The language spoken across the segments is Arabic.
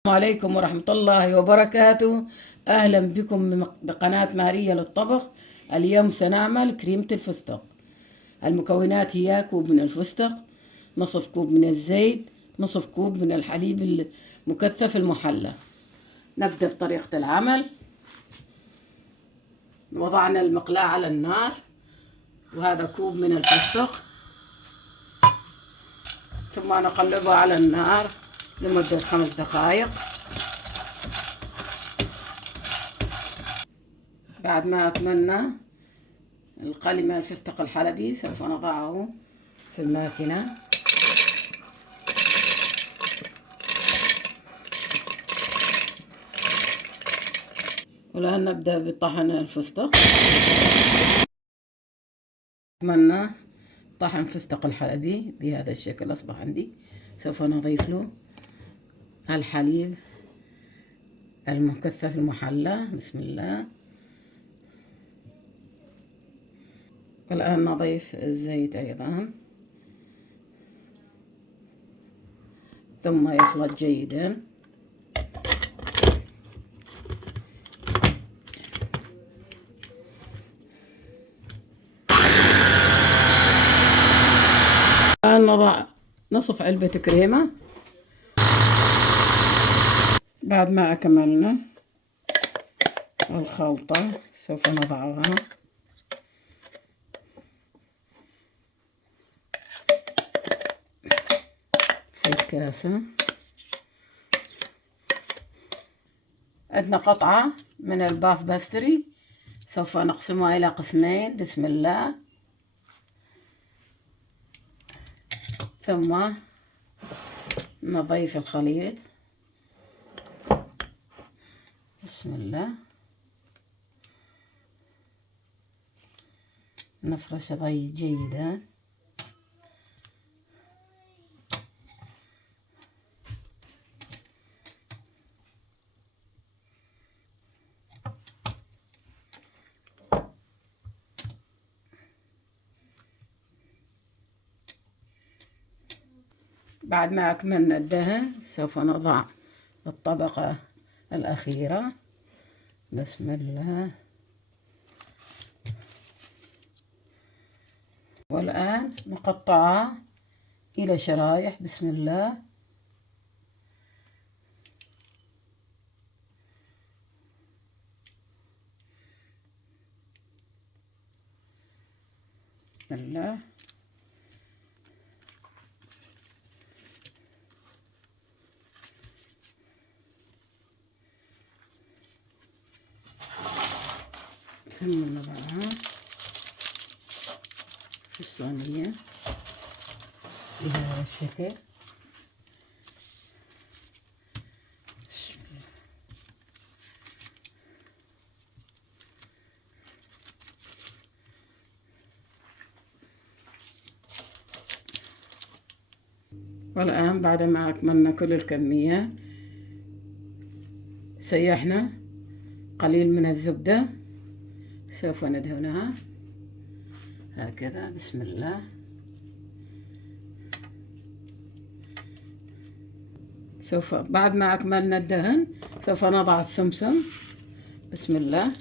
السلام عليكم ورحمة الله وبركاته. أهلا بكم بقناة ماريا للطبخ. اليوم سنعمل كريمة الفستق. المكونات هي كوب من الفستق، نصف كوب من الزيت، نصف كوب من الحليب المكثف المحلى. نبدأ بطريقة العمل. وضعنا المقلاة على النار، وهذا كوب من الفستق، ثم نقلبه على النار لمدة 5 دقائق. بعد ما أكملنا القلي من الفستق الحلبي سوف نضعه في الماكينة. والآن نبدأ بطحن الفستق. أكملنا طحن الفستق الحلبي بهذا الشكل أصبح عندي. سوف نضيف له الحليب المكثف المحلى. بسم الله. والآن نضيف الزيت أيضا، ثم يخلط جيدا. الآن نضع نصف علبة كريمة. بعد ما أكملنا الخلطة سوف نضعها في الكاسة. عندنا قطعة من الباف باستري، سوف نقسمها إلى قسمين. بسم الله. ثم نضيف الخليط. بسم الله. نفرش الري جيدا. بعد ما أكملنا الدهن سوف نضع الطبقة الأخيرة. بسم الله. والآن نقطعها إلى شرايح. بسم الله. بسم الله. ثم نضعها في الصينية بهذا الشكل. والآن بعد ما أكملنا كل الكمية سيحنا قليل من الزبدة، سوف ندهنها هكذا. بسم الله. سوف بعد ما أكملنا الدهن سوف نضع السمسم. بسم الله.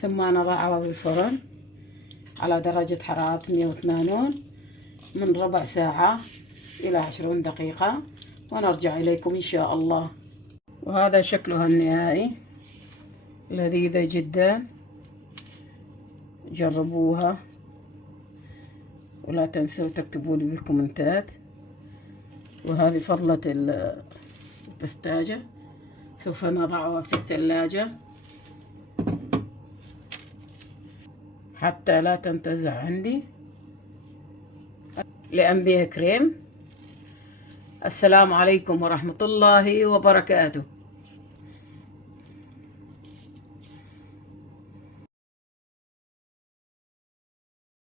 ثم نضعها في الفرن على درجة حرارة 180 من ربع ساعة إلى 20 دقيقة، ونرجع إليكم إن شاء الله. وهذا شكلها النهائي، لذيذة جدا. جربوها ولا تنسوا تكتبوا لي بالكومنتات. وهذه فضلة البستاجة سوف نضعها في الثلاجة حتى لا تنتزع عندي، لأن بها كريم. السلام عليكم ورحمة الله وبركاته.